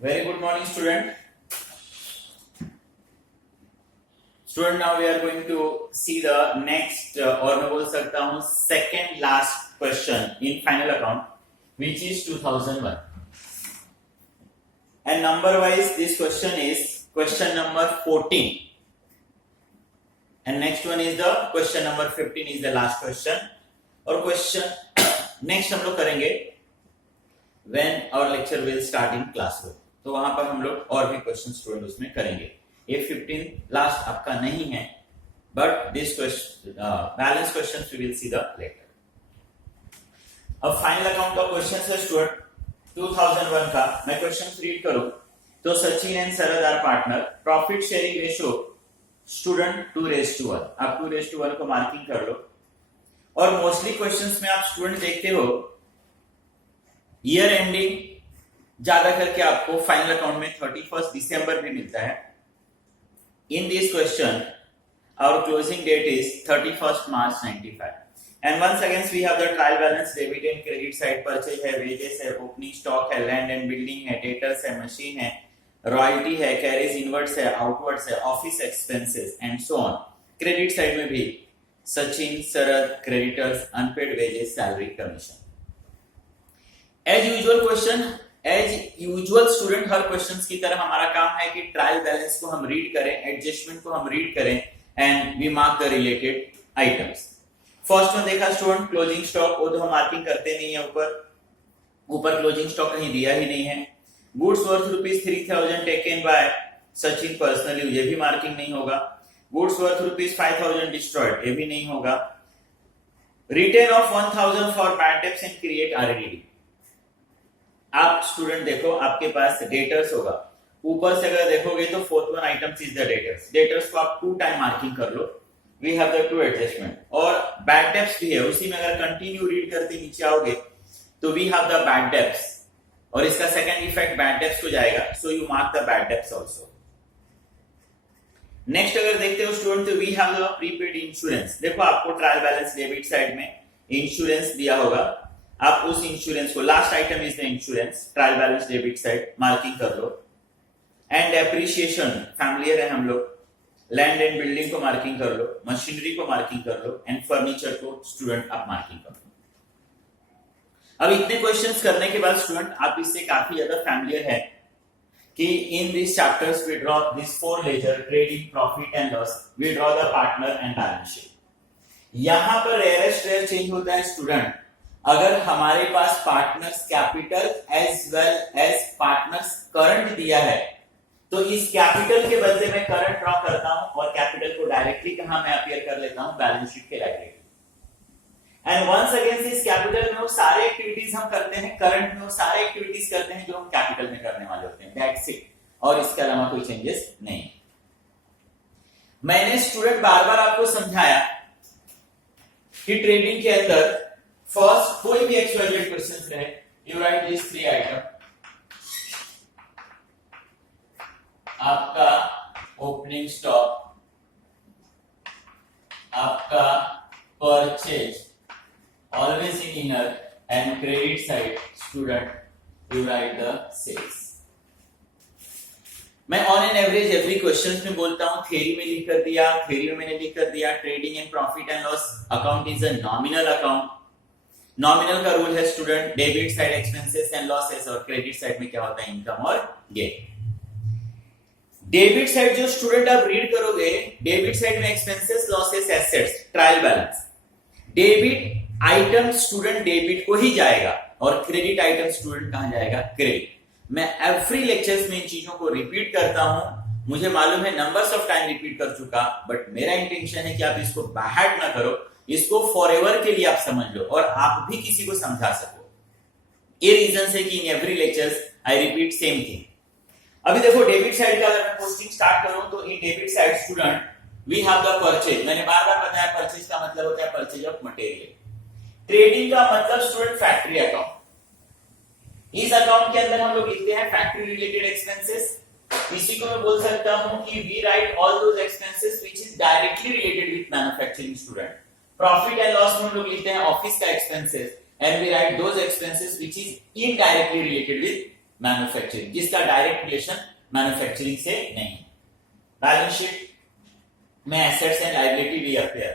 Very good morning, student. Student, now we are going to see the next और मैं बोल सकता हूँ second last question in final account, which is 2001. And number wise, this question is question number 14. And next one is the question number 15 is the last question. और question next हम लोग करेंगे when our lecture will start in classroom. तो वहां पर हम लोग और भी क्वेश्चन स्टूडेंट उसमें करेंगे. ये 15 लास्ट आपका नहीं है, but this question balance questions we will see the later. अब फाइनल अकाउंट का क्वेश्चन है स्टूडेंट 2001 का. मैं क्वेश्चन रीड करूं तो Sachin and Sharad are partner. Profit sharing ratio student 2:1. आप 2:1 को मार्किंग कर लो. और मोस्टली क्वेश्चंस में आप स्टूडेंट देखते हो ईयर एंडिंग ज्यादा करके आपको फाइनल अकाउंट में 31 दिसंबर भी मिलता है. In this question, our closing date is 31st March 95. And once again, we have the trial balance, debit and credit side, purchase है, wages है, opening stock है, land and building है, debtors है, machine है, royalty है, carries inwards है, outwards है, office expenses and so on. Credit side में भी Sachin, Sharad, creditors, unpaid wages, salary, commission. As usual question. As usual student हर क्वेश्चंस की तरह हमारा काम है कि ट्रायल बैलेंस को हम रीड करें, एडजस्टमेंट को हम रीड करें and we mark the related items. First में देखा स्टूडेंट क्लोजिंग स्टॉक, वो तो हम मार्किंग करते नहीं है. ऊपर क्लोजिंग स्टॉक कहीं दिया ही नहीं है. Goods worth ₹3,000 taken by Sachin personally, ये भी मार्किंग नहीं होगा. गुड्स वर्थ ₹5,000 डिस्ट्रॉयड, ये भी नहीं होगा. Written off 1,000 for bad debts and create RDD. आप स्टूडेंट देखो आपके पास डेटर्स होगा. ऊपर से अगर देखोगे तो fourth one item is the debtors. Debtors को आप 2 टाइम मार्किंग कर लो. We have the 2 adjustment. और बैड डेब्ट्स भी है, उसी में अगर कंटिन्यू रीड करते नीचे आओगे तो we have the bad debts और इसका सेकंड इफेक्ट बैड डेब्ट्स को जाएगा. So you mark the bad debts also. Next अगर देखते हो स्टूडेंट तो we have the prepaid insurance. देखो आपको ट्रायल बैलेंस डेबिट साइड में इंश्योरेंस दिया होगा. आप उस इंश्योरेंस को, last item is the insurance, trial balance debit side marking कर लो. एंड एप्रिसिएशन फैमिलियर है हम लोग. लैंड एंड बिल्डिंग को मार्किंग कर लो, मशीनरी को मार्किंग कर लो एंड फर्नीचर को स्टूडेंट आप मार्किंग कर लो. अब इतने क्वेश्चंस करने के बाद स्टूडेंट आप इससे काफी ज्यादा फैमिलियर है कि in this chapters we draw this 4 ledger trading, profit and loss. We draw the partner and balance sheet. यहां पर रेयरेस्ट रेयर चेंज होता है स्टूडेंट अगर हमारे पास partners capital as well as partners current दिया है तो इस कैपिटल के बदले में करंट ड्रॉ करता हूं और कैपिटल को डायरेक्टली कहां मैं अपीयर कर लेता हूं, बैलेंस शीट के डायरेक्टली. एंड वंस अगेन इस कैपिटल में वो सारे एक्टिविटीज हम करते हैं, करंट में वो सारे एक्टिविटीज करते हैं जो हम कैपिटल में करने वाले होते हैं. That's it. और इसके अलावा कोई चेंजेस नहीं. मैंने स्टूडेंट बार बार आपको समझाया कि ट्रेडिंग के अंदर फर्स्ट कोई भी XYZ क्वेश्चन रहे, यू राइट दिस 3 आइटम. आपका ओपनिंग स्टॉक, आपका purchase always in inner and credit side student you write the sales. मैं on an average every question में बोलता हूं. थ्योरी में लिख कर दिया, थ्योरी में मैंने लिख कर दिया trading and profit and loss account is a nominal account. Nominal का रूल है student debit side expenses and losses और क्रेडिट साइड में क्या होता है, इनकम और गेन. डेबिट साइड जो स्टूडेंट आप रीड करोगे, डेबिट साइड में expenses, losses, assets, trial balance. Debit item student debit को ही जाएगा और क्रेडिट आइटम स्टूडेंट कहां जाएगा, क्रेडिट. मैं एवरी लेक्चर्स में इन चीजों को रिपीट करता हूं. मुझे मालूम है नंबर्स ऑफ टाइम रिपीट कर चुका, बट मेरा इंटेंशन है कि आप इसको बाहर ना करो, इसको फॉरएवर के लिए आप समझ लो और आप भी किसी को समझा सको. ये रीजन है कि in every lectures I repeat same thing. अभी देखो डेबिट साइड का अगर मैं पोस्टिंग स्टार्ट करूं तो in debit side student we have the purchase. मैंने बार बार बताया परचेज का मतलब होता है परचेज ऑफ मटेरियल. ट्रेडिंग का मतलब स्टूडेंट फैक्ट्री अकाउंट. इस अकाउंट के अंदर हम लोग लिखते हैं फैक्ट्री रिलेटेड एक्सपेंसेस. इसी को मैं बोल सकता हूं कि we write all those expenses which is directly related with manufacturing student. Profit and loss में हम लोग लिखते हैं ऑफिस का expenses and we write those expenses which is indirectly related with manufacturing, जिसका डायरेक्ट रिलेशन मैन्युफैक्चरिंग से नहीं है। बैलेंस शीट में एसेट्स एंड लायबिलिटी भी अपीयर।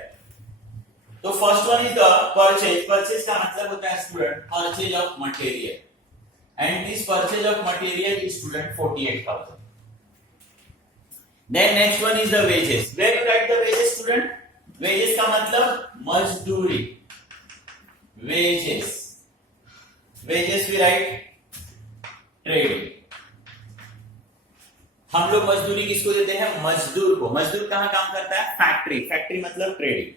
तो first one is the purchase. Purchase का मतलब होता है student purchase of material, and this purchase of material is student 48,000. Then next one is the wages. Where you write the wages, student? Wages का मतलब मजदूरी. Wages. Wages we write trading. हम लोग मजदूरी किसको देते हैं? मजदूर को. मजदूर कहां काम करता है? फैक्ट्री. फैक्ट्री मतलब trading.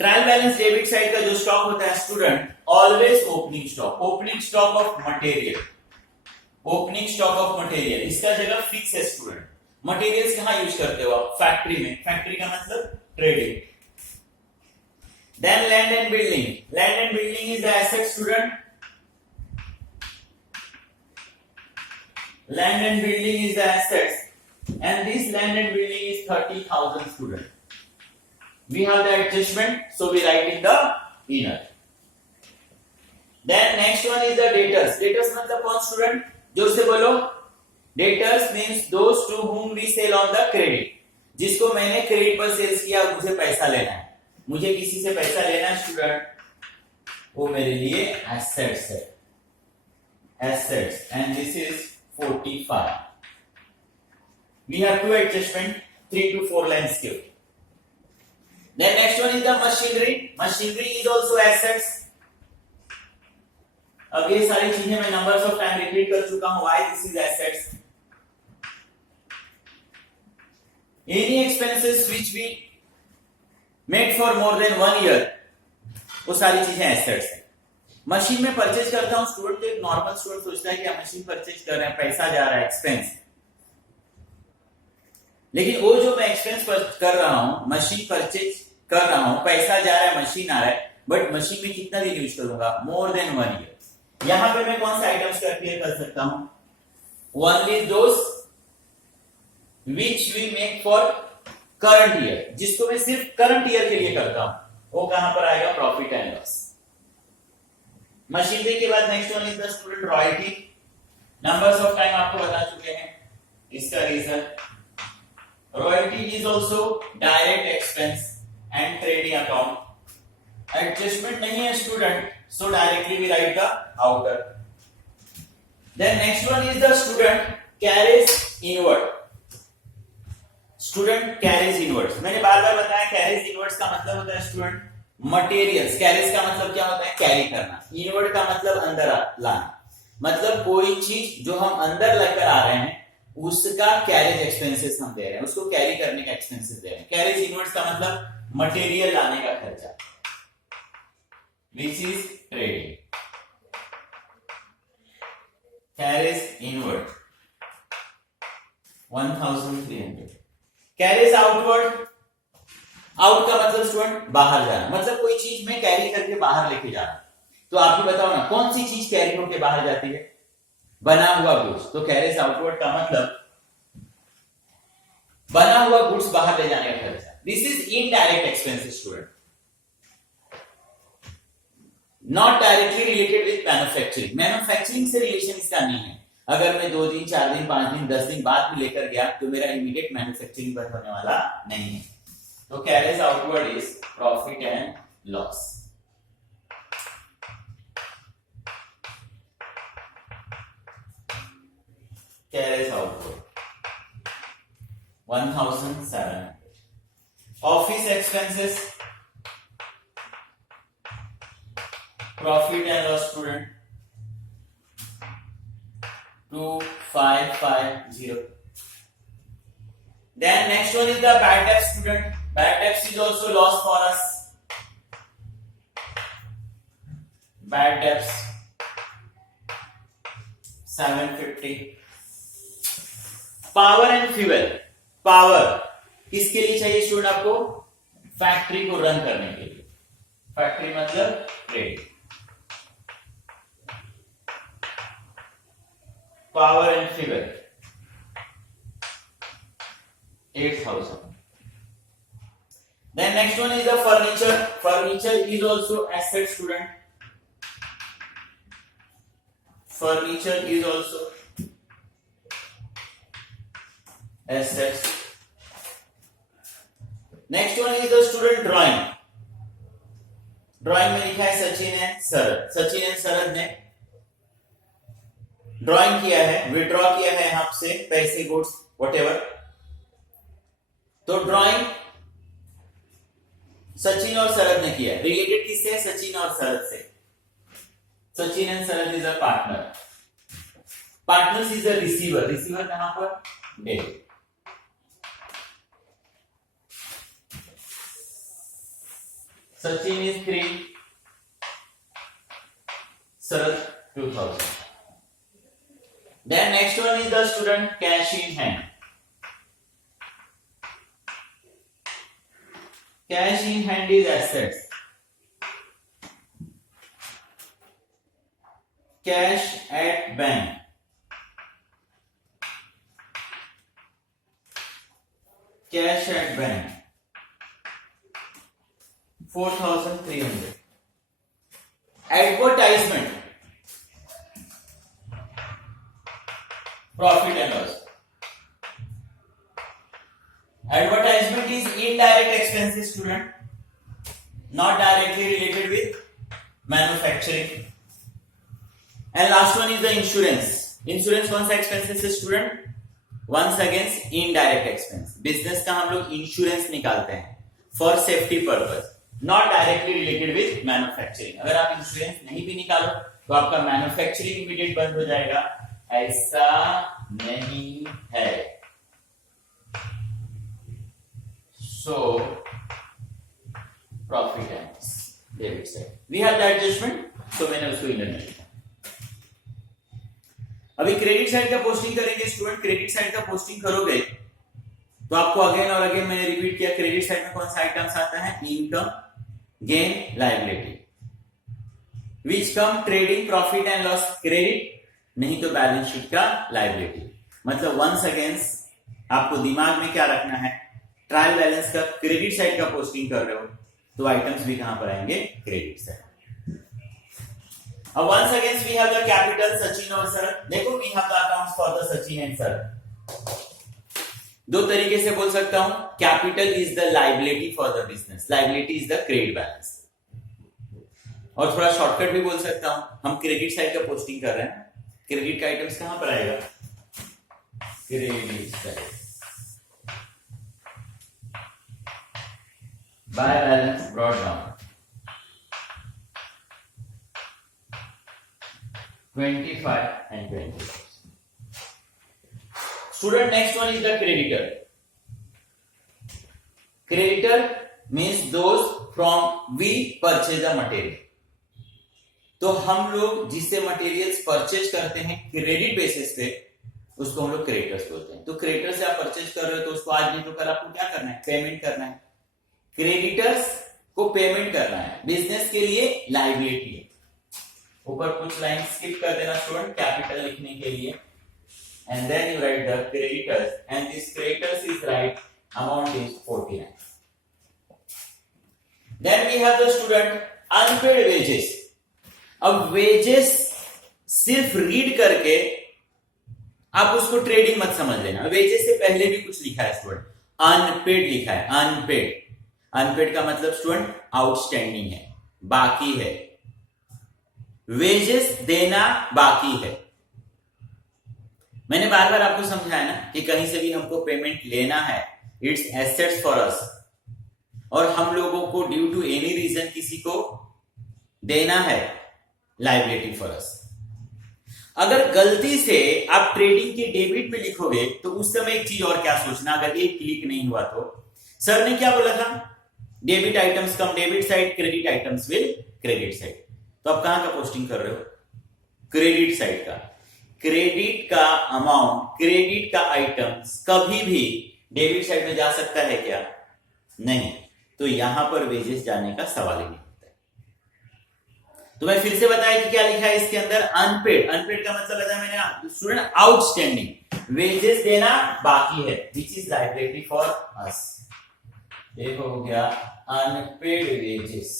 Trial balance debit side का जो स्टॉक होता है student, always opening stock. Opening stock of material. Opening stock of material, इसका जगह फिक्स है स्टूडेंट. मटेरियल्स कहां यूज करते हो आप? फैक्ट्री में. फैक्ट्री का मतलब trading. Then land and building. Land and building is the asset student. Land and building is the assets, and this land and building is 30,000 student. We have the adjustment, so we write in the inner. Then next one is the debtors. Debtors मतलब कौन student? जोर से बोलो. Debtors means those to whom we sell on the credit. जिसको मैंने credit पर sales किया और मुझे पैसा लेना है. मुझे किसी से पैसा लेना है स्टूडेंट, वो मेरे लिए एसेट्स है. Assets, and this is 45. We have two adjustment, 3 to 4 lines skipped. Then next one is the machinery. Machinery is also assets. अब ये सारी चीजें मैं नंबर्स ऑफ टाइम रिपीट कर चुका हूं. Why this is assets? Any expenses which we made for more than 1 year, वो सारी चीजें assets है. मशीन में परचेज करता हूं स्टूडेंट, तो एक नॉर्मल स्टूडेंट सोचता है कि हम मशीन परचेज कर रहे हैं, पैसा जा रहा है, एक्सपेंस. लेकिन वो जो मैं एक्सपेंस कर रहा हूं, मशीन परचेज कर रहा हूं, पैसा जा रहा है, मशीन आ रहा है, बट मशीन में कितना दिन यूज करूंगा? More than 1 year. यहां पे मैं कौन से आइटम्स का क्लियर कर सकता हूं? Only those which we make for current year, जिसको मैं सिर्फ करंट ईयर के लिए करता हूं, वो कहां पर आएगा? Profit and loss. मशीनरी के बाद next one is the student royalty. Numbers of time आपको बता चुके हैं इसका reason. Royalty is also direct expense and trading account. Adjustment नहीं है student, so directly we write the outer. Then next one is the student carries inward. Student carries inwards. मैंने बार बार बताया carries inwards का मतलब होता है स्टूडेंट मटेरियल्स. carries का मतलब क्या होता है? कैरी करना. inward का मतलब अंदर लाना. मतलब कोई चीज जो हम अंदर लेकर आ रहे हैं उसका कैरेज एक्सपेंसेस हम दे रहे हैं, उसको कैरी करने का एक्सपेंसेस दे रहे हैं. कैरेज इनवर्ड्स का मतलब मटेरियल लाने का खर्चा, which is trading. Carries inward 1300. Carries outward. Out का मतलब स्टूडेंट बाहर जाना, मतलब कोई चीज में कैरी करके बाहर लेके जाना. तो आप ही बताओ ना कौन सी चीज कैरी होके बाहर जाती है? बना हुआ गुड्स. तो कैरीज आउटवर्ड का मतलब बना हुआ गुड्स बाहर ले जाने का खर्चा. This is indirect expenses student, not directly related with manufacturing. Manufacturing से रिलेशन इसका नहीं है. अगर मैं 2 दिन 4 दिन 5 दिन 10 दिन बाद भी लेकर गया तो मेरा इमीडिएट मैन्युफैक्चरिंग बंद होने वाला नहीं है. तो carriage outward is profit and loss. Carriage outward 1700. Office expenses profit and loss student 2550. Then next one is the bad debt student. Bad debts is also loss for us. Bad debts 750. Power and fuel. Power किसके लिए चाहिए student? आपको factory को run करने के लिए. Factory मतलब trade. Power and fuel 8,000. Then next one is the furniture. Furniture is also asset student. Furniture is also assets. Next one is the student drawing. Drawing में लिखा है सचिन एंड शरद. सचिन एंड शरद ने drawing किया है, विड्रॉ किया है आपसे पैसे, गुड्स, व्हाटएवर. तो ड्राइंग सचिन और शरद ने किया है. रिलेटेड किससे है? सचिन और शरद से. Sachin and Sharad is a partner. Partners is a receiver. Receiver कहां पर? Debit. Sachin is 3, Sharad 2000. Then next one is the student cash in hand. Cash in hand is assets. Cash at bank. Cash at bank. 4,300. Advertisement, profit and loss. Advertisement is indirect expenses, student, not directly related with manufacturing. And last one is the insurance. Insurance कौन सा expenses है student? Once again indirect expense. Business का हम लोग insurance निकालते हैं for safety purpose. Not directly related with manufacturing. अगर आप इंश्योरेंस नहीं भी निकालो तो आपका मैन्युफैक्चरिंग इमीडिएट बंद हो जाएगा. ऐसा नहीं है. So profit and debit side we have the adjustment. तो मैंने उसको इधर में लिखा. अभी क्रेडिट साइड का पोस्टिंग करेंगे स्टूडेंट. क्रेडिट साइड का पोस्टिंग करोगे तो आपको अगेन और अगेन मैंने रिपीट किया, क्रेडिट साइड में कौन सा आइटम्स आता है? Income, gain, liability. Which come trading, profit and loss, credit, नहीं तो बैलेंस शीट का लायबिलिटी. मतलब वंस अगेन आपको दिमाग में क्या रखना है? ट्रायल बैलेंस का क्रेडिट साइड का पोस्टिंग कर रहे हो तो आइटम्स भी कहां पर आएंगे? Credit side. अब once again we have the capital Sachin और शरद. देखो we have the accounts for the Sachin and Sharad. दो तरीके से बोल सकता हूं. Capital is the liability for the business, liability is the credit balance. और थोड़ा शॉर्टकट भी बोल सकता हूं, हम क्रेडिट साइड का पोस्टिंग कर रहे हैं. क्रेडिट का आइटम्स कहां पर आएगा? Credit side. By balance brought down 25 and 26. Student, next one is the creditor. Creditor means those from we purchase the material. तो हम लोग जिससे मटेरियल्स परचेज करते हैं क्रेडिट बेसिस पे उसको हम लोग क्रेडिटर्स बोलते हैं. तो क्रेडिटर से आप परचेज कर रहे हो तो उसको आज नहीं तो कल आपको क्या करना है? पेमेंट करना है. क्रेडिटर्स को पेमेंट करना है. बिजनेस के लिए लायबिलिटी है. ऊपर कुछ लाइन स्किप कर देना स्टूडेंट कैपिटल लिखने के लिए. And then you write the creditors, and this creditors is right, amount is 49. Then we have the student unpaid wages. अब wages सिर्फ रीड करके आप उसको ट्रेडिंग मत समझ लेना. wages से पहले भी कुछ लिखा है स्टूडेंट. अनपेड लिखा है. अनपेड. अनपेड का मतलब स्टूडेंट आउटस्टैंडिंग है, बाकी है. वेजेस देना बाकी है. मैंने बार बार आपको समझाया ना कि कहीं से भी हमको पेमेंट लेना है, इट्स एसेट्स फॉर अस, और हम लोगों को ड्यू टू एनी रीजन किसी को देना है, लायबिलिटी फॉर अस. अगर गलती से आप ट्रेडिंग के डेबिट में लिखोगे तो उस समय एक चीज और क्या सोचना, अगर एक क्लिक नहीं हुआ तो. सर ने क्या बोला था? Debit items come debit side, credit items will credit side. तो आप कहां का पोस्टिंग कर रहे हो? क्रेडिट साइड का. क्रेडिट का अमाउंट, क्रेडिट का आइटम्स कभी भी डेबिट साइड में जा सकता है क्या? नहीं. तो यहां पर वेजेस जाने का सवाल ही नहीं होता है. तो मैं फिर से बताया कि क्या लिखा है इसके अंदर? अनपेड. अनपेड का मतलब बताया मैंने स्टूडेंट आउटस्टैंडिंग. वेजेस देना बाकी है, which is liability for us. देखो हो गया unpaid wages,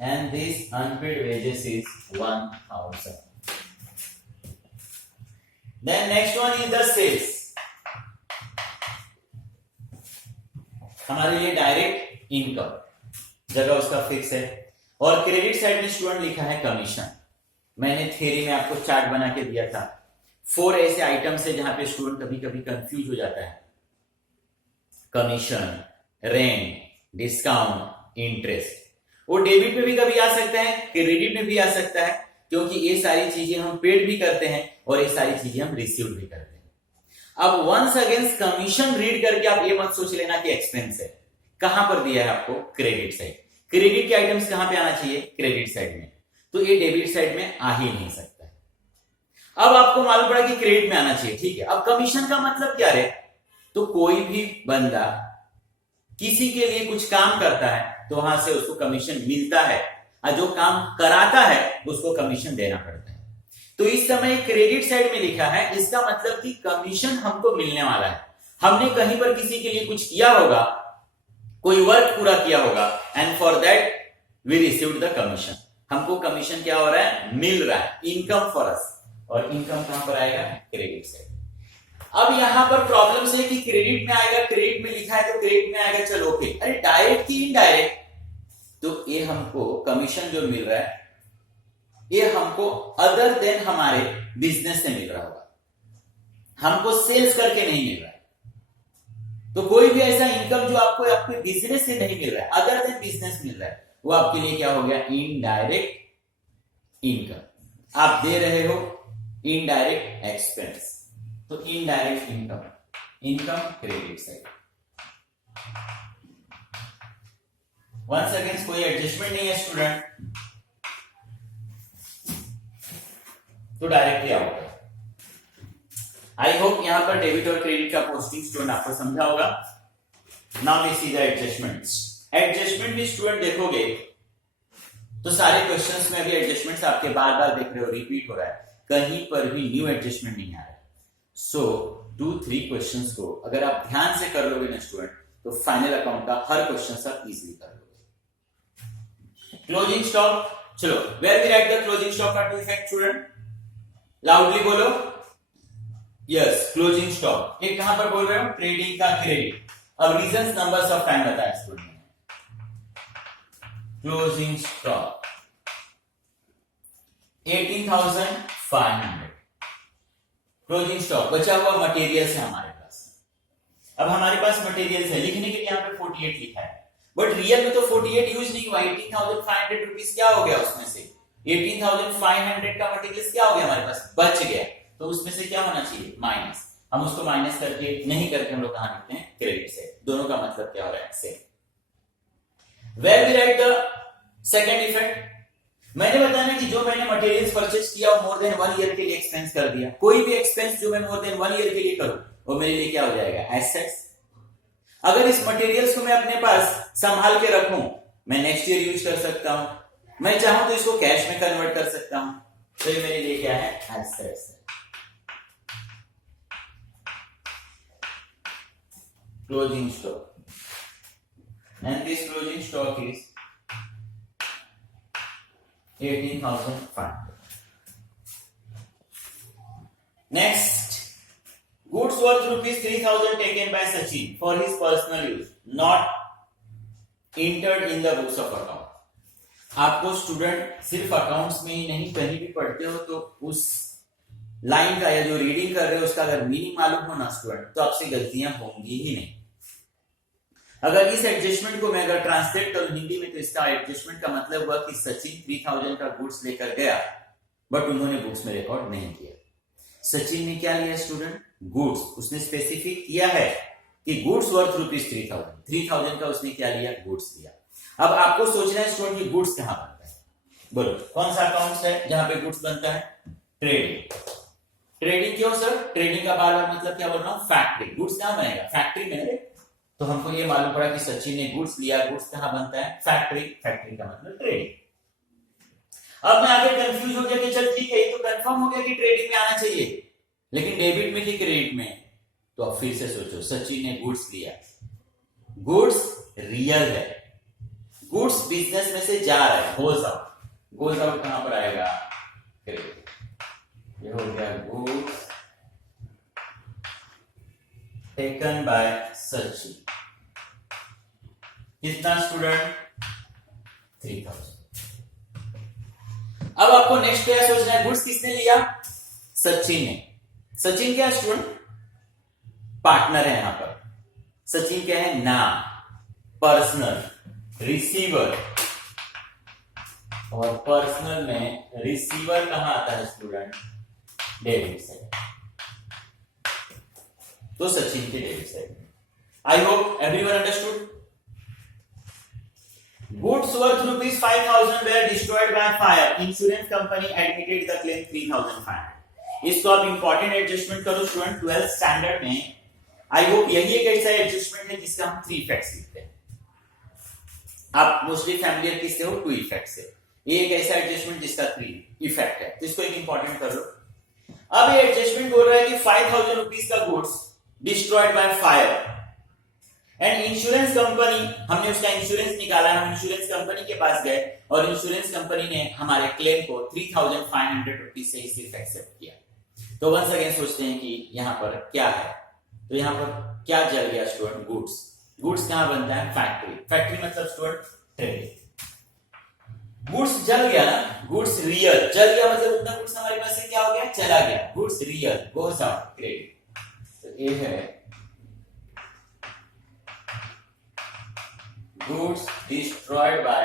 and this unpaid wages is 1000. Then next one is the sales, हमारे लिए डायरेक्ट इनकम, जगह उसका फिक्स है। और क्रेडिट साइड में स्टूडेंट लिखा है कमीशन। मैंने थ्योरी में आपको चार्ट बना के दिया था, 4 ऐसे आइटम्स है जहां पे स्टूडेंट कभी कभी कंफ्यूज हो जाता है, कमीशन, रेंट, डिस्काउंट, इंटरेस्ट। वो डेबिट में भी कभी आ सकता है, क्रेडिट में भी आ सकता है, क्योंकि ये सारी चीजें हम पेड भी करते हैं और ये सारी चीजें हम रिसीव भी करते हैं। अब वंस अगेंस्ट कमीशन रीड करके आप ये मत सोच लेना कि एक्सपेंस है, कहां पर दिया है आपको, क्रेडिट साइड। क्रेडिट के आइटम्स कहां पे आना चाहिए, क्रेडिट साइड में, तो ये डेबिट साइड में आ ही नहीं सकता है। अब आपको मालूम पड़ा कि क्रेडिट में आना चाहिए, ठीक है। अब कमीशन का मतलब क्या है, तो कोई भी बंदा किसी के लिए कुछ काम करता है तो वहां से उसको कमीशन मिलता है, और जो काम कराता है उसको कमीशन देना पड़ता है। तो इस समय क्रेडिट साइड में लिखा है, इसका मतलब कि कमीशन हमको मिलने वाला है। हमने कहीं पर किसी के लिए कुछ किया होगा, कोई वर्क पूरा किया होगा, and for that we received the commission. हमको कमीशन क्या हो रहा है, मिल रहा है, इनकम फॉर अस। और इनकम कहां पर आएगा, क्रेडिट साइड। अब यहां पर प्रॉब्लम है कि क्रेडिट में आएगा, क्रेडिट में लिखा है तो क्रेडिट में आएगा, चलो ओके। अरे डायरेक्ट की इनडायरेक्ट, तो ये हमको कमीशन जो मिल रहा है ये हमको अदर देन हमारे बिजनेस से मिल रहा होगा, हमको सेल्स करके नहीं मिल रहा है। तो कोई भी ऐसा इनकम जो आपको आपके बिजनेस से नहीं मिल रहा है, अदर देन बिजनेस मिल रहा है, वो आपके लिए क्या हो गया, इनडायरेक्ट इनकम। आप दे रहे हो इनडायरेक्ट एक्सपेंस, तो indirect income, income credit side. Once again कोई एडजस्टमेंट नहीं है स्टूडेंट, तो डायरेक्टली आउट है। आई होप यहां पर डेबिट और क्रेडिट का पोस्टिंग स्टूडेंट आपको समझा होगा। Now we see the adjustments. Adjustment भी स्टूडेंट देखोगे तो सारे क्वेश्चंस में अभी एडजस्टमेंट्स आपके बार बार देख रहे हो, रिपीट हो रहा है, कहीं पर भी न्यू एडजस्टमेंट नहीं आ रहा है। सो 2-3 क्वेश्चंस को अगर आप ध्यान से कर लोगे ना स्टूडेंट, तो फाइनल अकाउंट का हर क्वेश्चन आप इजीली कर लोगे। क्लोजिंग स्टॉक, चलो where we write the closing stock का टू इफेक्ट स्टूडेंट, लाउडली बोलो। Yes, closing stock. एक कहां पर बोल रहे हो, ट्रेडिंग का क्रेडिट। अब रीजंस, नंबर्स ऑफ टाइम बताया स्टूडेंट ने। Closing stock 18,500 closing stock. बचा हुआ मटेरियल्स है हमारे पास। अब हमारे पास मटेरियल्स है, लिखने के लिए यहां पे 48 लिखा है, बट रियल में तो 48 यूज नहीं हुआ। 18,500 रुपीज क्या हो गया, उसमें से 18,500 का मटेरियल क्या हो गया हमारे पास, बच गया। तो उसमें से क्या होना चाहिए, माइनस। हम उसको माइनस करके नहीं करके हम लोग कहां लिखते हैं, क्रेडिट से। दोनों का मतलब क्या हो रहा है, same. Where we write the second effect, मैंने बताया कि जो मैंने मटेरियल्स परचेज किया वो मोर देन 1 ईयर के लिए एक्सपेंस कर दिया। कोई भी एक्सपेंस जो मैं मोर देन 1 ईयर के लिए करूं, वो मेरे लिए क्या हो जाएगा, एसेट्स। अगर इस मटेरियल्स को मैं अपने पास संभाल के रखूं, मैं नेक्स्ट ईयर यूज कर सकता हूं, मैं चाहूं तो इसको कैश में कन्वर्ट कर सकता हूं, तो ये मेरे लिए क्या है, assets. Closing stock, and this closing stock is 18,500. Next, goods worth rupees 3,000 taken by Sachin for his personal use, not entered in the books of account. आपको स्टूडेंट सिर्फ अकाउंट्स में ही नहीं, कहीं भी पढ़ते हो तो उस लाइन का या जो रीडिंग कर रहे हो उसका अगर मीनिंग मालूम हो ना स्टूडेंट, तो आपसे गलतियां होंगी ही नहीं। अगर इस एडजस्टमेंट को मैं अगर ट्रांसलेट करूं हिंदी में, तो इसका एडजस्टमेंट का मतलब हुआ कि सचिन 3,000 का गुड्स लेकर गया, बट उन्होंने बुक्स में रिकॉर्ड नहीं किया। सचिन ने क्या लिया स्टूडेंट, गुड्स। उसने स्पेसिफिक किया है कि गुड्स वर्थ रुपीज 3,000 का उसने क्या लिया, गुड्स लिया। अब आपको सोचना है स्टूडेंट की गुड्स कहां बनता है, बोलो कौन सा अकाउंट है जहां पे गुड्स बनता है, ट्रेडिंग। ट्रेडिंग क्यों सर, ट्रेडिंग का बार बार मतलब क्या बोल रहा हूं, फैक्ट्री। गुड्स कहां बनेगा, फैक्ट्री में। तो हमको ये मालूम पड़ा कि सचिन ने गुड्स लिया, गुड्स कहां बनता है, फैक्ट्री। फैक्ट्री का मतलब ट्रेडिंग। अब मैं आगे कंफ्यूज हो गया कि चल ठीक है, ये तो कंफर्म हो गया कि ट्रेडिंग में आना चाहिए, लेकिन डेबिट में कि क्रेडिट में। तो अब फिर से सोचो, सचिन ने गुड्स लिया, गुड्स रियल है, गुड्स बिजनेस में से जा रहा है, गोज आउट। गोज आउट कहां पर आएगा, क्रेडिट। ये हो गया गुड्स रिटर्न बाय सचिन। कितना स्टूडेंट? 3000। अब आपको नेक्स्ट क्या सोचना है, गुड्स किसने लिया? सचिन ने। सचिन क्या स्टूडेंट? पार्टनर है यहां पर। सचिन क्या है? नाम, पर्सनल, रिसीवर। और पर्सनल में रिसीवर कहां आता है स्टूडेंट? Debit side. तो सचिन के debit side. I hope everyone understood. Goods worth rupees 5,000 were destroyed by fire. Insurance company admitted the claim 3,500. इसको आप इंपॉर्टेंट एडजस्टमेंट करो स्टूडेंट 12th स्टैंडर्ड में। आई होप यही एक ऐसा एडजस्टमेंट है जिसका हम 3 इफेक्ट्स लिखते हैं। आप मोस्टली फैमिलियर किससे हो? 2 इफेक्ट से। ये एक ऐसा एडजस्टमेंट जिसका 3 इफेक्ट है, तो इसको एक इंपॉर्टेंट कर लो। अब ये एडजस्टमेंट बोल रहा है कि 5,000 रुपीज का goods destroyed by fire and insurance company, हमने उसका इंश्योरेंस निकाला, हम इंश्योरेंस कंपनी के पास गए और इंश्योरेंस कंपनी ने हमारे क्लेम को 3,500 रुपीज से सिर्फ एक्सेप्ट किया। तो वंस अगेन सोचते हैं कि यहाँ पर क्या है, तो यहाँ पर क्या जल गया स्टूडेंट? गुड्स। गुड्स कहाँ बनता है? फैक्ट्री। फैक्ट्री मतलब स्टूडेंट ट्रेडिंग। गुड्स जल गया ना, गुड्स रियल जल गया मतलब उतना गुड्स हमारे पास से क्या हो गया? चला गया। Goods real goes out credit. तो ये है goods destroyed by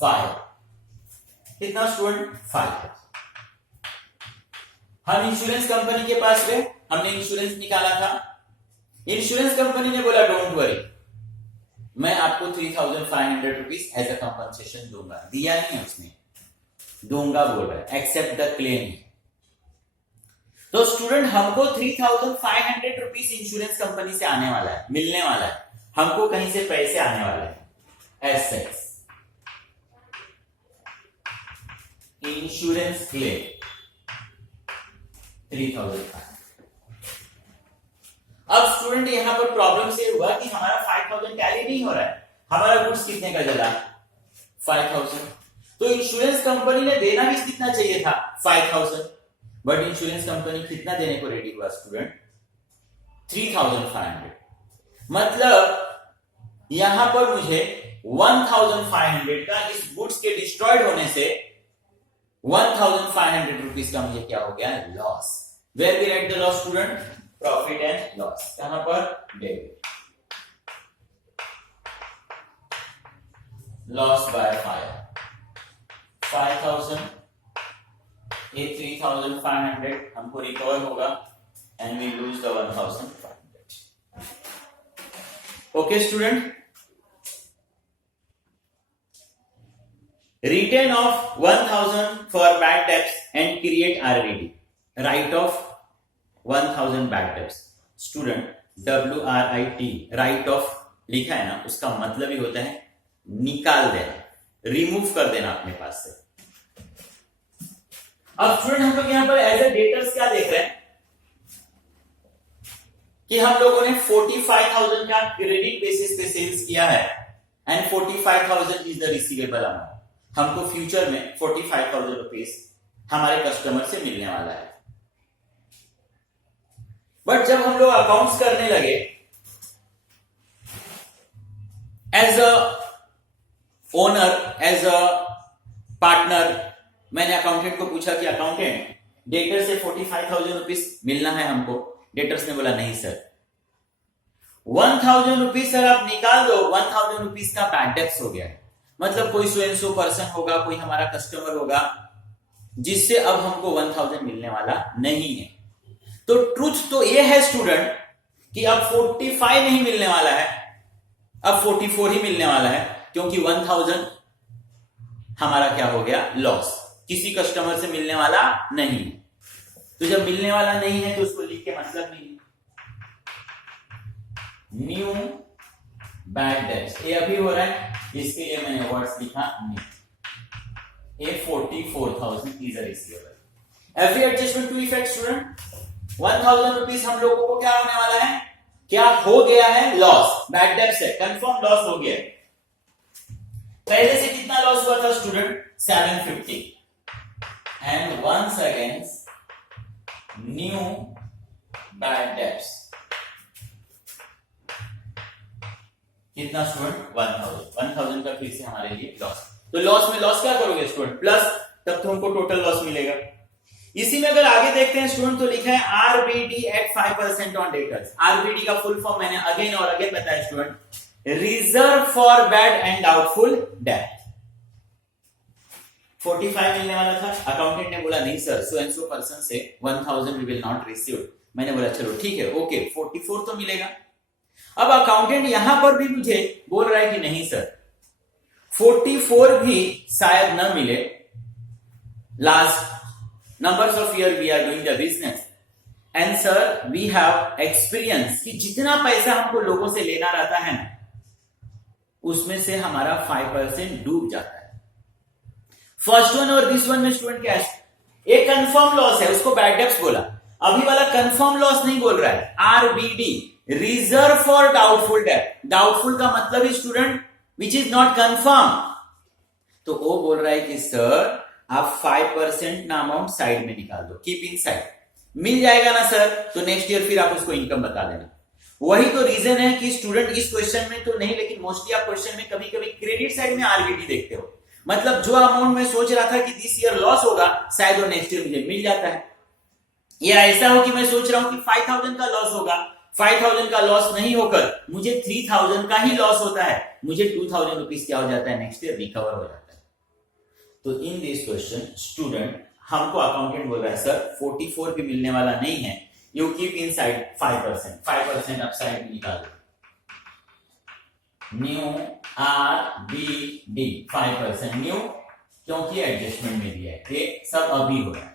fire। कितना स्टूडेंट? 5। हम इंश्योरेंस कंपनी के पास गए, हमने इंश्योरेंस निकाला था। इंश्योरेंस कंपनी ने बोला डोंट वरी, मैं आपको 3,500 रुपीज एज अ कंपनसेशन दूंगा। दिया नहीं उसने, दूंगा बोल रहा है, एक्सेप्ट द क्लेम। तो स्टूडेंट हमको 3,500 रुपीज इंश्योरेंस कंपनी से आने वाला है, मिलने वाला है, हमको कहीं से पैसे आने वाले हैं। Assets, insurance claim 3,500। अब स्टूडेंट यहां पर प्रॉब्लम से हुआ कि हमारा 5,000 टैली नहीं हो रहा है। हमारा गुड्स कितने का जला? 5,000। तो इंश्योरेंस कंपनी ने देना भी कितना चाहिए था? 5,000। बट इंश्योरेंस कंपनी कितना देने को रेडी हुआ स्टूडेंट? 3,500। मतलब यहां पर मुझे 1,500 का इस गुड्स के डिस्ट्रॉयड होने से 1,500 रुपीज का मुझे क्या हो गया? Loss. Where we write the loss student? Profit and loss. कहां पर? डेबिट। लॉस बाय फायर 5,000, ये 3,500 हमको रिकवर होगा and we lose the 1,500। Okay student, return of 1,000 for bad debts and create RBD, write off 1,000 bad debts। Student WRIT write off लिखा है ना, उसका मतलब ही होता है निकाल देना, रिमूव कर देना अपने पास से। अब स्टूडेंट हम लोग यहां पर एज ए डेटर्स क्या देख रहे हैं कि हम लोगों ने 45,000 का क्रेडिट बेसिस पे सेल्स किया है and 45,000 is the receivable amount. हमको फ्यूचर में 45,000 रुपीज हमारे कस्टमर से मिलने वाला है। बट जब हम लोग अकाउंट्स करने लगे as a owner, as a partner, मैंने अकाउंटेंट को पूछा कि अकाउंटेंट डेटर से 45,000 रुपीज मिलना है हमको। डेटर्स ने बोला नहीं सर, 1,000 रुपीज सर आप निकाल दो, 1,000 रुपीज का बैड डेब्ट्स हो गया है। मतलब कोई सो एंड सो पर्सन होगा, कोई हमारा कस्टमर होगा जिससे अब हमको 1,000 मिलने वाला नहीं है। तो ट्रूथ तो ये है स्टूडेंट कि अब 45 नहीं मिलने वाला है, अब 44 ही मिलने वाला है, क्योंकि 1,000 हमारा क्या हो गया? लॉस। किसी कस्टमर से मिलने वाला नहीं है। तो जब मिलने वाला नहीं है तो उसको लिख के मतलब नहीं है। न्यू बैड डेब्ट्स ये अभी हो रहा है, इसके लिए मैंने वर्ड्स लिखा न्यू। ये 44,000 is a receivable. Every adjustment two effect student 1,000 rupees हम लोगों को क्या होने वाला है? क्या हो गया है? लॉस। बैड डेब्ट्स है, कंफर्म लॉस हो गया। पहले से कितना लॉस हुआ था student? 750। And once again new bad debts कितना स्टूडेंट 1000 का फिर से हमारे लिए लॉस। तो लॉस में लॉस क्या करोगे स्टूडेंट प्लस, तब तो हमको टोटल लॉस मिलेगा। इसी में अगर आगे देखते हैं स्टूडेंट तो लिखा है RBD at 5% on debtors. RBD का फुल फॉर्म मैंने अगेन और अगेन बताया student, reserve for bad and doubtful debt. 45 मिलने वाला था, अकाउंटेंट ने बोला नहीं sir, so and so person से 1000 वी विल नॉट रिसीव। मैंने बोला चलो ठीक है ओके 44 तो मिलेगा। अब अकाउंटेंट यहां पर भी मुझे बोल रहा है कि नहीं सर 44 भी शायद न मिले, last numbers of year we are doing the business and sir we have experience कि जितना पैसा हमको लोगों से लेना रहता है ना उसमें से हमारा 5% डूब जाता है। फर्स्ट वन और दिस वन में स्टूडेंट क्या है, एक कंफर्म लॉस है उसको बैड डेब्ट्स बोला, अभी वाला कंफर्म लॉस नहीं बोल रहा है, RBD reserve for doubtful debt. Doubtful का मतलब है student which is not confirm. तो वो बोल रहा है कि सर आप 5% ना अमाउंट साइड में निकाल दो, कीप इन साइड, मिल जाएगा ना सर, तो नेक्स्ट ईयर फिर आप उसको इनकम बता देना। वही तो रीजन है कि स्टूडेंट इस क्वेश्चन में तो नहीं लेकिन मोस्टली आप क्वेश्चन में कभी कभी क्रेडिट साइड में आरबीडी देखते हो, मतलब जो अमाउंट में सोच रहा था कि दिस ईयर लॉस होगा शायद वो नेक्स्ट ईयर मुझे मिल जाता है, या ऐसा हो कि मैं सोच रहा हूं कि 5000 का लॉस होगा, 5000 का लॉस नहीं होकर मुझे 3000 का ही लॉस होता है, मुझे 2000 रुपीज क्या हो जाता है नेक्स्ट ईयर रिकवर हो जाता है। तो इन दिस क्वेश्चन स्टूडेंट हमको अकाउंटेंट बोल रहा है सर 44 भी मिलने वाला नहीं है, यू कीप इन साइड 5% आप साइड में निकाल दो, न्यू आरबीडी 5% न्यू क्योंकि एडजस्टमेंट में दिया है, ये सब अभी हो रहा है।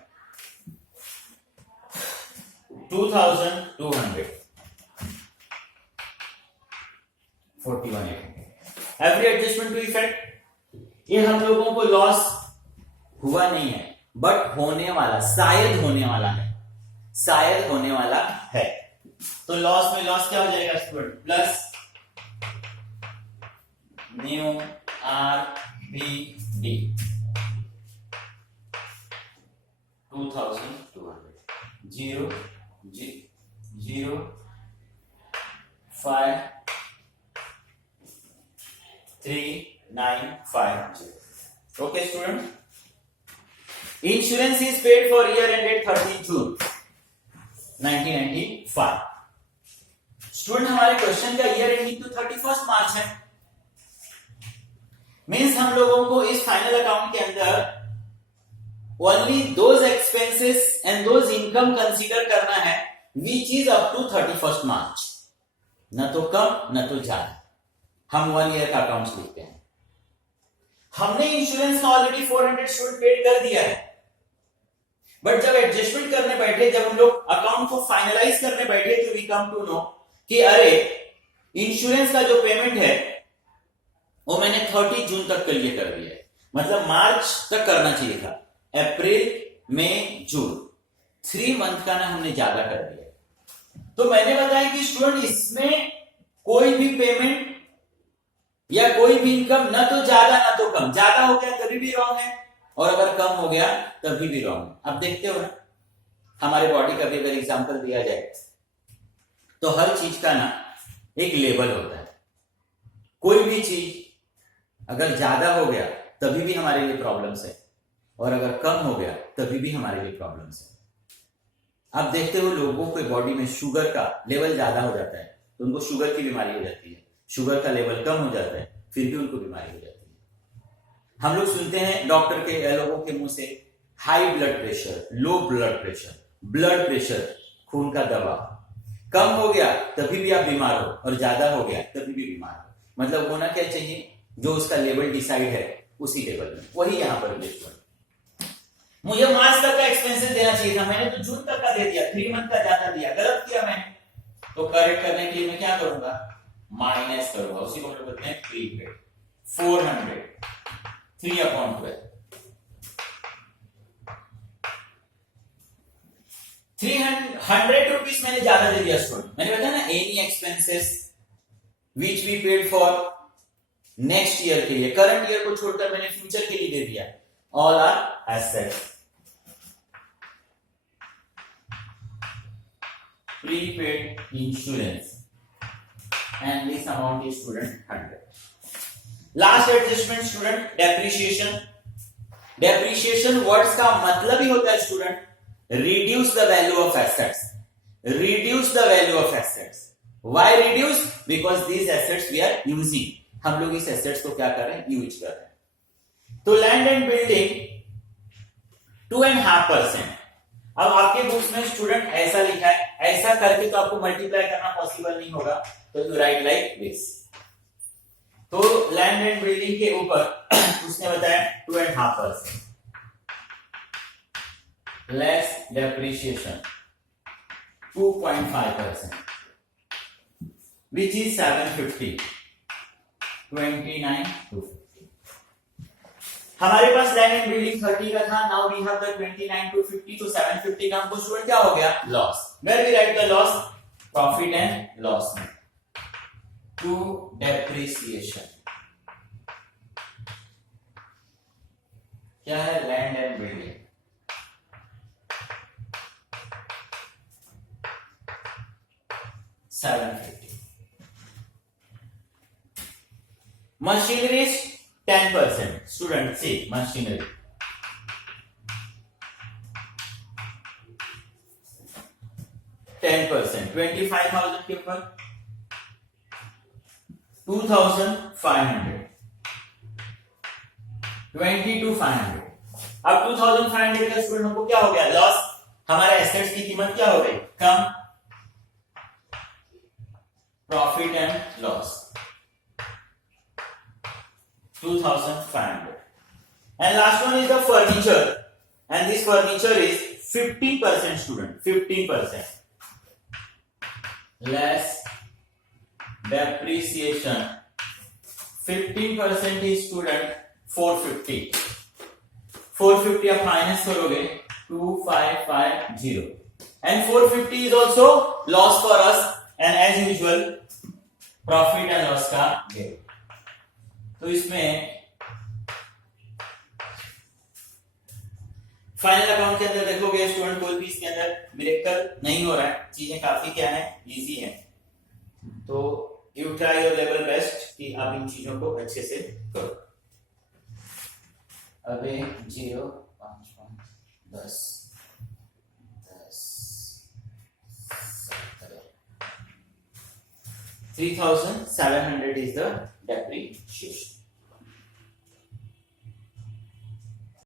2200 41 एवरी एडजस्टमेंट टू इफेक्ट। ये हम लोगों को लॉस हुआ नहीं है बट होने वाला, शायद होने वाला है, शायद होने वाला है। तो लॉस में लॉस क्या हो जाएगा student, plus new RBD 2200 0 0 5 3950। Okay student, insurance is paid for year ended 30 June 1995। Student हमारे क्वेश्चन का ईयर एंडिंग तो 31 मार्च है, मींस हम लोगों को इस फाइनल अकाउंट के अंदर only those expenses and those income consider करना है विच इज अप टू 31 मार्च, न तो कम न तो ज्यादा। हम 1 ईयर का अकाउंट लिखते हैं। हमने इंश्योरेंस का ऑलरेडी 400 स्टूडेंट पेड कर दिया है, बट जब एडजस्टमेंट करने बैठे, जब हम लोग अकाउंट को फाइनलाइज करने बैठे तो वी कम टू नो कि अरे इंश्योरेंस का जो पेमेंट है वो मैंने 30 जून तक के लिए कर दिया है, मतलब मार्च तक करना चाहिए था, अप्रैल मई जून 3 मंथ का ना हमने ज्यादा कर दिया। तो मैंने बताया कि स्टूडेंट इसमें कोई भी पेमेंट या कोई भी इनकम न तो ज्यादा ना तो कम, ज्यादा हो गया तभी भी रॉन्ग है और अगर कम हो गया तभी भी रॉन्ग है। अब देखते हो ना हमारे बॉडी का भी अगर एग्जांपल दिया जाए तो हर चीज का ना एक लेवल होता है, कोई भी चीज अगर ज्यादा हो गया तभी भी हमारे लिए प्रॉब्लम्स है और अगर कम हो गया तभी भी हमारे लिए प्रॉब्लम्स है। आप देखते हो लोगों के बॉडी में शुगर का लेवल ज्यादा हो जाता है तो उनको शुगर की बीमारी हो जाती है, शुगर का लेवल कम हो जाता है फिर भी उनको बीमारी हो जाती है। हम लोग सुनते हैं डॉक्टर के लोगों के मुंह से high blood pressure, low blood pressure खून का दबाव कम हो गया तभी भी आप बीमार हो और ज्यादा हो गया तभी भी बीमार हो। मतलब होना क्या चाहिए, जो उसका लेवल डिसाइड है उसी लेवल में, वही यहां पर मुझे मार्च तक का एक्सपेंसेस देना चाहिए था, मैंने तो जून तक का दे दिया, 3 मंथ का ज्यादा दिया, गलत किया मैंने। तो करेक्ट करने के लिए मैं क्या करूंगा, माइनस करूंगा, उसी को हम लोग बोलते हैं प्रीपेड। 400 3/12 300 रुपीज मैंने ज्यादा दे दिया स्टूडेंट। मैंने बताया ना any expenses which we paid for next year के लिए, करंट ईयर को छोड़कर मैंने फ्यूचर के लिए दे दिया, all are assets. Prepaid insurance and this amount is student 100. Last adjustment student, depreciation. Depreciation words का मतलब ही होता है student reduce the value of assets. Reduce the value of assets. Why reduce? Because these assets we are using. हम लोग इस assets को क्या कर रहे हैं? यूज कर रहे हैं. तो land and building 2.5%. अब आपके बुक्स में स्टूडेंट ऐसा लिखा है, ऐसा करके तो आपको मल्टीप्लाई करना पॉसिबल नहीं होगा, तो यू राइट लाइक दिस. तो लैंड एंड बिल्डिंग के ऊपर उसने बताया 2.5% less depreciation 2.5% which is 750 29 to 50. हमारे पास लैंड एंड बिल्डिंग 30 का था, now we have the 29 to 50, तो 750 का हमको स्टूडेंट क्या हो गया? Loss. Where we write the loss? Profit and loss में टू डेप्रिसिएशन. क्या है? Land and building. Machinery 10%. Student see machinery 10%, 25,000 के ऊपर 2,500, 22,500. अब 2,500 का स्टूडेंट हमको क्या हो गया? लॉस. हमारे एसेट्स की कीमत क्या हो गई? कम. Profit and loss 2,500. And last one is the furniture, and this furniture is 15% student. 15% less depreciation. 15% is student 450. 450 आप माइनस करोगे 2550, and 450 is also loss for us, and as usual profit and loss का gain. तो इसमें final account के अंदर देखोगे student कोई भी इसके अंदर मिरेकल नहीं हो रहा है, चीजें काफी क्या है? इजी है. तो you try your level best कि आप इन चीजों को अच्छे से करो. अबे 0 5 5 10 10 1700 is the depreciation.